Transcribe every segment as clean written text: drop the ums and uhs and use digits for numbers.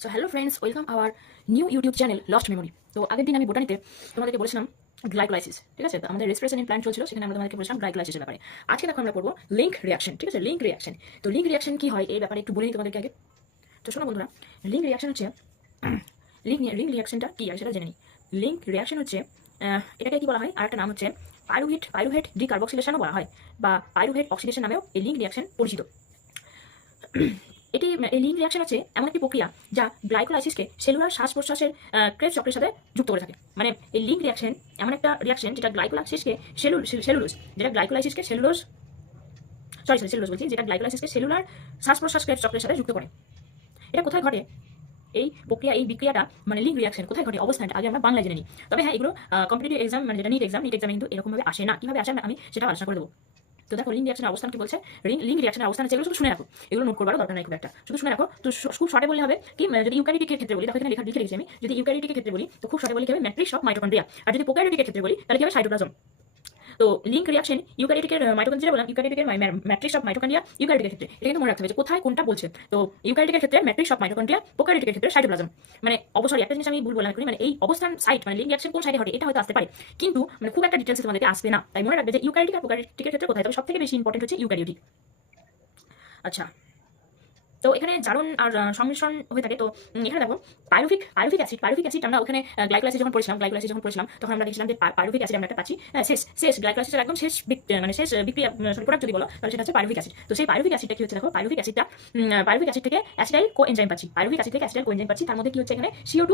So hello friends, welcome our new YouTube channel lost memory. তো আগের দিন আমি বোটানিতে তোমাদেরকে বলেছিলাম গ্লাইকোলাইসিস, ঠিক আছে? তো আমাদের রেসপিরেশন ইন প্ল্যান্ট চলছিল, সেখানে আমরা তোমাদেরকে বলেছিলাম গ্লাইকোলাইসিসের ব্যাপারে। আজকে দেখো আমরা পড়বো লিঙ্ক রিয়াকশন, ঠিক আছে? Link reaction. তো লিঙ্ক রিয়াকশন কি হয় এই ব্যাপারে একটু বলে নিই তোমাদেরকে আগে। তো শোনো বন্ধুরা, লিঙ্ক রিয়াকশন হচ্ছে লিঙ্ক রিয়াকশনটা কি আর সেটা জেনে নিই। লিঙ্ক রিয়াকশন হচ্ছে এটাকে কি বলা হয়, আর একটা নাম হচ্ছে পাইরুভেট ডিকার্বক্সিলেশনও বলা হয়, বা পাইরুভেট অক্সিডেশন নামেও এই লিঙ্ক রিয়াকশন পরিচিত। এই লিঙ্ক রিয়াকশন হচ্ছে এমন একটি প্রক্রিয়া যা গ্লাইকোলাইসিসকে সেলুলার শ্বাস প্রশ্বাসের ক্রেবস চক্রের সাথে যুক্ত করে থাকে। মানে এই লিঙ্ক রিয়াকশন এমন একটা রিয়াকশন যেটা গ্লাইকোলাইসিসকে সেলুলার শ্বাস প্রশ্বাস ক্রেবস চক্রের সাথে যুক্ত করে। এটা কোথায় ঘটে এই বিক্রিয়াটা, মানে লিঙ্ক রিয়াকশন কোথায় ঘটে অবস্থানটা আগে আমরা বাংলায় জেনে নিই। তবে হ্যাঁ, এগুলো কম্পিটিটিভ এক্সাম, মানে যেটা নিট এক্সাম কিন্তু এরকমভাবে আসে না। কিভাবে আসে আমি সেটা আলোচনা করে দেবো। তো দেখো লিঙ্ক রিয়াকশনের অবস্থান কি বলছে। লিঙ্ক রিয়াকশনের অবস্থান আছে, এগুলো শুধু শুনে রাখো, এগুলো নোট করবারও দরকার নাই খুব একটা, শুধু শুনে রাখো। তো খুব শর্টে বললে হবে কি, যদি ইউক্যারিওটিকের ক্ষেত্রে বলি, দেখো এখানে লিখে রেখেছি আমি, যদি ইউক্যারিওটিকের ক্ষেত্রে বলি তো খুব শর্টে বলি কি হবে, ম্যাট্রিক্স অফ মাইটোকন্ড্রিয়া। আর যদি প্রোক্যারিওটিকের ক্ষেত্রে বলি তাহলে কি হবে, সাইটোপ্লাজম। তো লিঙ্ক রিয়াকশন ইউক্যারিওটিকের মাইটোকন্ড্রিয়া বললাম, ইউক্যারিওটিকের ম্যাট্রিক্স অফ মাইটোকন্ড্রিয়া ইউক্যারিওটিকের ক্ষেত্রে, এটা কিন্তু মনে রাখতে হবে যে কোথায় কোনটা বলছে। তো ইউক্যারিওটিকের ক্ষেত্রে ম্যাট্রিক্স অফ মাইটোকন্ড্রিয়া, প্রোক্যারিওটিকের ক্ষেত্রে সাইটোপ্লাজম। মানে অবশ্যই একটা জিনিস আমি ভুল বললাম, মানে এই অবস্থান সাইট, মানে লিঙ্ক রিয়াকশন কোন সাইডে ঘটে এটা হয়তো আসতে পারে, কিন্তু মানে খুব একটা ডিটেলসে তোমাদেরকে আসবে না। তাই মনে রাখবে যে ইউক্যারিওটিক আর প্রোক্যারিওটিকের ক্ষেত্রে কোথায়। তবে সবথেকে বেশি ইম্পর্টেন্ট হচ্ছে ইউক্যারিওটিক। আচ্ছা, তো এখানে জারণ আর সংমিশ্রণ হয়ে থাকে। তো এখানে দেখো পাইরুভিক অ্যাসিড আমরা ওখানে গ্লাইকোলাইসিস যখন পড়েছিলাম তখন আমরা দেখছিলাম যে পাইরুভিক অ্যাসিড আমরা একটা পাচ্ছি, শেষ গ্লাইকোলাইসিসের একদম শেষ মানে শেষ বিক্রিয়া, প্রোডাক্ট যদি বলো তাহলে সেটা হচ্ছে পাইরুভিক অ্যাসিড। তো সেই পাইরুভিক অ্যাসিডটা কি হচ্ছে, দেখো পাইরুভিক অ্যাসিড থেকে অ্যাসিটাইল কোএনজাইম পাচ্ছি, তার মধ্যে কি হচ্ছে এখানে CO2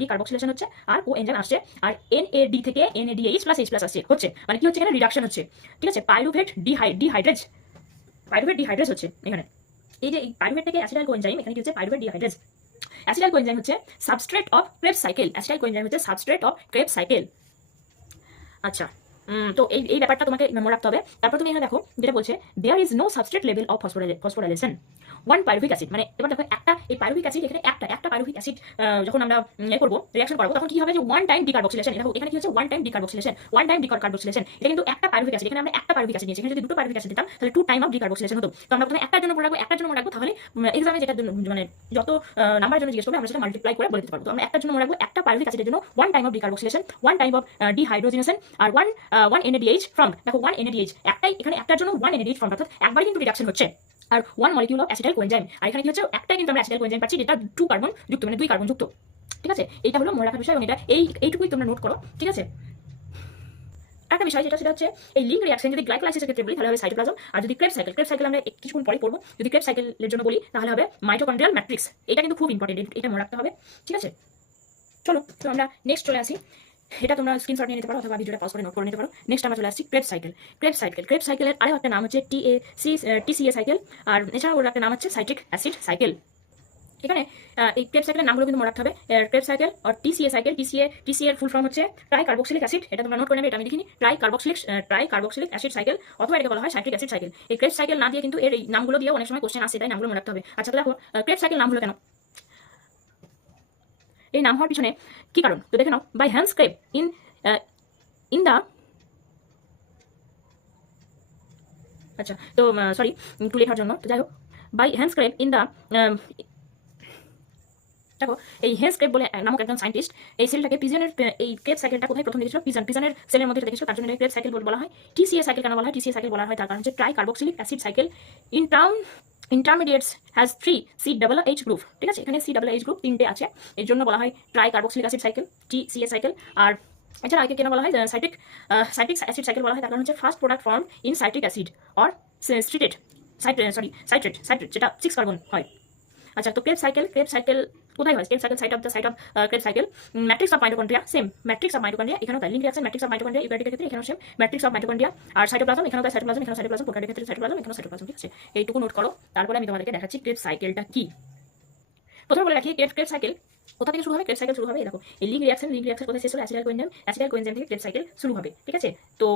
ডিকার্বক্সিলেশন হচ্ছে, আর কোএনজাইম আসছে, আর NAD থেকে NADH প্লাস H প্লাস আসছে, মানে কি হচ্ছে এখানে রিডাকশন হচ্ছে, ঠিক আছে? পাইরুভেট ডিহাইড্রেজ হচ্ছে এখানে। এই যে পাইরুভেট থেকে অ্যাসিটাইল কোএনজাইম, এখানে কি হচ্ছে পাইরুভেট ডিহাইড্রেজ। অ্যাসিটাইল কোএনজাইম হচ্ছে সাবস্ট্রেট অফ ক্রেবস সাইকেল। আচ্ছা, তো এই ব্যাপারটা তোমাকে মনে রাখতে হবে। তারপর তুমি এখানে দেখো যেটা বলছে, there is no substrate level of phosphorylation one pyruvic acid. মানে এবার দেখো এই পাইরুভিক অ্যাসিড, এখানে একটা পাইরুভিক অ্যাসিড যখন আমরা রিয়াকশন করবো তখন কি হবে, যে ওয়ান টাইম ডিকার্বক্সিলেশন। দেখো এখানে কি হচ্ছে ওয়ান টাইম ডিকার্বক্সিলেশন। এটা কিন্তু একটা পাইরুভিক অ্যাসিড, এখানে আমরা একটা পাইরুভিক অ্যাসিড নিয়েছি, এখানে যদি দুটো পাইরুভিক অ্যাসিড দিতাম তাহলে 2 টাইম অফ ডিকার্বক্সিলেশন হতো। তো আমরা প্রথমে একটার জন্য মনে রাখবো, তাহলে এক্সামে যেটা মানে যত নাম্বারের জন্য জিজ্ঞেস করবে আমরা সেটা মাল্টিপ্লাই করে বলে দিতে পারবো। তো আমরা একটার জন্য মনে রাখবো, একটা পাইরুভিক অ্যাসিডের জন্য 1 time of decarboxylation, 1 time of dehydrogenation, আর 1 NADH ফর্ম। দেখো 1 NADH এখানে একটার জন্য 1 NADH ফর্ম, অর্থাৎ একবারই কিন্তু রিডাকশন হচ্ছে, আর 1 মলিকিউল অফ অ্যাসিটাইল কোএনজাইম। আর এখানে কি হচ্ছে, একটাই কিন্তু আমরা অ্যাসিটাইল কোএনজাইম পাচ্ছি, যেটা 2 কার্বন যুক্ত, মানে 2 কার্বন যুক্ত, ঠিক আছে? এইটা হলো মনে রাখার বিষয়, এবং এটা এইটুকুই তোমরা নোট করো, ঠিক আছে? একটা বিষয় সেটা হচ্ছে এই লিঙ্ক রিয়াকশন যদি গ্লাইকোলাইসিসের ক্ষেত্রে বলি তাহলে হবে সাইটোপ্লাজম, আর যদি ক্রেবস সাইকেল আমরা কিছুক্ষণ পরে পড়বো, যদি ক্রেবস সাইকেলের জন্য বলি তাহলে হবে মাইটোকন্ড্রিয়াল ম্যাট্রিক্স। এটা কিন্তু খুব ইম্পর্টেন্ট, এটা মনে রাখতে হবে, ঠিক আছে? চলো, তো আমরা নেক্সট চলে আসি। এটা তোমরা স্ক্রিনশট নিয়ে নিতে পারো অথবা ভিডিওটা পজ করে নোট করে নিতে পারো। নেক্সট আমরা চলে আসছি ক্রেবস সাইকেলের আরও একটা নাম হচ্ছে TCA সাইকেল, আর এছাড়াও ওর একটা নাম হচ্ছে সাইট্রিক অ্যাসিড সাইকেল। এখানে এই ক্রেবস সাইকেলের নামগুলো কিন্তু মনে রাখতে হবে। ক্রেবস সাইকেল আর TCA সাইকেল, TCA এর ফুল ফর্ম হচ্ছে ট্রাই কার্বক্সিলিক অ্যাসিড। এটা তোমরা নোট করে নেবে, এটা আমি দেখিনি। ট্রাই কার্বক্সিলিক অ্যাসিড সাইকেল, অথবা এটাকে বলা হয় সাইট্রিক অ্যাসিড সাইকেল। এই ক্রেবস সাইকেল না দিয়ে কিন্তু এর এই নামগুলো দিয়ে অনেক সময় কোশ্চেন আসে, তাই নামগুলো মনে রাখতে হবে। আচ্ছা, তো দেখো ক্রেবস সাইকেল নাম হলো কেন, এই নাম হওয়ার পিছনে কি কারণ, তো দেখে নাও। By hence crab in the আচ্ছা, তো সরি একটু লেখার জন্য, তো যাই হোক, by hence crab in the দেখো এই হেন্স ক্রেব বলে নামক একজন সায়েন্টিস্ট এই সেলটাকে পিজনের, এই ক্রেব সাইকেলটা কোথায় প্রথম দেখেছিল, পিজনের সেলের মধ্যে দেখেছিল, তার জন্য ক্রেব সাইকেল বলা হয়। TCA সাইকেল কেন বলা হয়, TCA সাইকেল বলা হয় তার কারণ হচ্ছে try carboxylic acid cycle intermediates has 3 COOH group, ঠিক আছে? এখানে COOH গ্রুপ 3টে আছে, এর জন্য বলা হয় tricarboxylic acid cycle, TCA cycle. আর এছাড়া আগে কেন বলা হয় সাইট্রিক অ্যাসিড সাইকেল বলা হয়, তার কারণ হচ্ছে first product form in citric acid or citrate, যেটা 6 কার্বন হয়। আচ্ছা, তো ক্রেব সাইকেল কোথায় হয়? Kreb cycle site of Kreb cycle, matrix of mitochondria, same matrix of mitochondria এখানেও তাই। Link reaction matrix of mitochondria ইউক্যারিওটিকের ক্ষেত্রে এখানেও সেম ম্যাট্রিক্স অফ মাইটোকন্ড্রিয়া, আর সাইটোপ্লাজম এখানেও তাই, সাইটোপ্লাজম প্রোক্যারিওটিকের ক্ষেত্রে সাইটোপ্লাজম, ঠিক আছে? এইটুকু নোট করো, তারপরে আমি তোমাদেরকে দেখাচ্ছি ক্রেব সাইকেলটা কি। প্রথমে বলে রাখি ক্রেব সাইকেল কোথা থেকে শুরু হবে। ক্রেব সাইকেল শুরু হবে দেখো এই লিঙ্ক রিয়াকশন কোথায় শেষ হলো, অ্যাসিটাইল কোএনজাইম থেকে ক্রেব সাইকেল শুরু হবে, ঠিক আছে? তো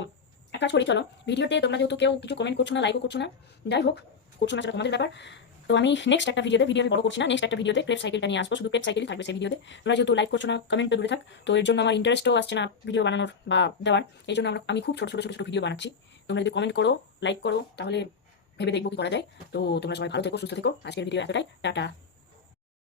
এক কাজ করি, চলো ভিডিওতে তোমরা যেহেতু কেউ কিছু কমেন্ট করছো না, লাইকও করছো না, যাই হোক করছো না সেটা তোমাদের ব্যাপার। তো আমি নেক্সট একটা ভিডিও আমি বড় করছি না, নেক্সট একটা ভিডিওতে ক্রেব সাইকেলটা নিয়ে আসবো, শুধু ক্রেব সাইকেলই থাকবে সেই ভিডিওতে। তোমরা যেহেতু লাইক করছো না, কমেন্ট দূরে থাক, তো এর জন্য আমার ইন্টারেস্টও আসছে না ভিডিও বানানোর বা দেওয়ার, এই জন্য আমি খুব ছোট ভিডিও বানাচ্ছি। তোমরা যদি কমেন্ট করো, লাইক করো, তাহলে ভেবে দেখবো কি করা যায়। তো তোমরা সবাই ভালো থেকো, সুস্থ থেকো। আজকের ভিডিও এতটাই, টাটা।